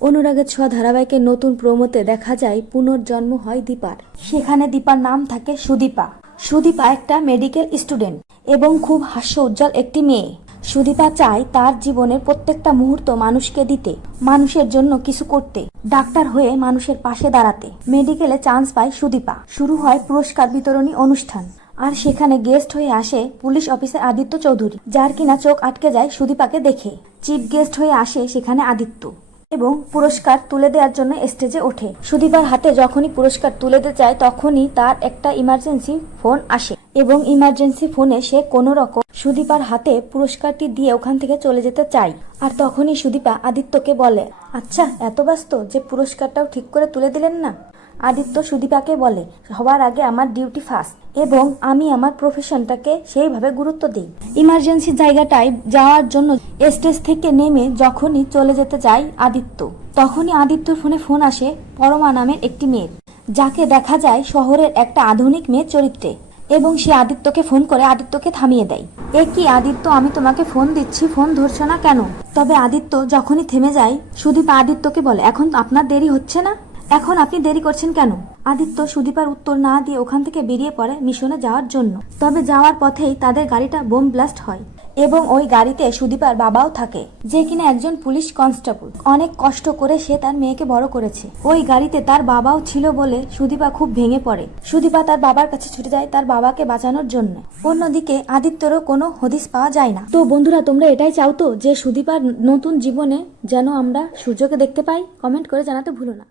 অনুরাগের ছোঁয়া ধারাবাহিকের নতুন প্রোমোতে দেখা যায় পুনর্জন্ম হয় দীপার। সেখানে দীপার নাম থাকে সুদীপা। সুদীপা একটা মেডিকেল স্টুডেন্ট এবং খুব হাস্য উজ্জ্বল একটি মেয়ে। সুদীপা চায় তার জীবনের প্রত্যেকটা মুহূর্ত মানুষকে দিতে, মানুষের জন্য কিছু করতে, ডাক্তার হয়ে মানুষের পাশে দাঁড়াতে। মেডিকেলে চান্স পায় সুদীপা। শুরু হয় পুরস্কার বিতরণী অনুষ্ঠান। আর সেখানে গেস্ট হয়ে আসে পুলিশ অফিসার আদিত্য চৌধুরী, যার কিনা চোখ আটকে যায় সুদীপাকে দেখে। চিফ গেস্ট হয়ে আসে সেখানে আদিত্য। এবং পুরস্কার তুলে দেওয়ার জন্য স্টেজে ওঠে। সুদীপার হাতে যখনই পুরস্কার তুলে দিতে চায়, তখনই তার একটা ইমার্জেন্সি ফোন আসে এবং ইমার্জেন্সি ফোনে সে কোনো রকম সুদীপার হাতে পুরস্কারটি দিয়ে ওখান থেকে চলে যেতে চাই আর তখনই সুদীপা আদিত্যকে বলে আচ্ছা এত ব্যস্ত যে পুরস্কারটাও ঠিক করে তুলে দিলেন না? আদিত্য সুদীপাকে বলে সবার আগে আমার ডিউটি ফার্স্ট এবং আমি আমার প্রফেশনটাকে সেইভাবে গুরুত্ব দিই। ইমার্জেন্সি জায়গাটায় যাওয়ার জন্য স্টেজ থেকে নেমে যখনই চলে যেতে চাই আদিত্য, তখনই আদিত্যর ফোনে ফোন আসে পরমা নামের একটি মেয়ের, যাকে দেখা যায় শহরের একটা আধুনিক মেয়ের চরিত্রে এবং সে আদিত্যকে ফোন করে আদিত্যকে থামিয়ে দেয়। এ কি আদিত্য, আমি তোমাকে ফোন দিচ্ছি, ফোন ধরছো না কেন? তবে আদিত্য যখনই থেমে যায়, সুদীপা আদিত্যকে বলে, এখন আপনার দেরি হচ্ছে না? এখন আপনি দেরি করছেন কেন? আদিত্য সুদীপার উত্তর না দিয়ে ওখান থেকে বেরিয়ে পড়ে মিশনে যাওয়ার জন্য। তবে যাওয়ার পথেই তাদের গাড়িটা বোম ব্লাস্ট হয় এবং ওই গাড়িতে সুদীপার বাবাও থাকে, যে কিনা একজন পুলিশ কনস্টেবল। অনেক কষ্ট করে সে তার মেয়েকে বড় করেছে। ওই গাড়িতে তার বাবাও ছিল বলে সুদীপা খুব ভেঙে পড়ে। সুদীপা তার বাবার কাছে ছুটে যায় তার বাবাকে বাঁচানোর জন্য। অন্যদিকে আদিত্যরও কোনো হদিস পাওয়া যায় না। তো বন্ধুরা, তোমরা এটাই চাও তো যে সুদীপার নতুন জীবনে যেন আমরা সূর্যকে দেখতে পাই? কমেন্ট করে জানাতে ভুলো না।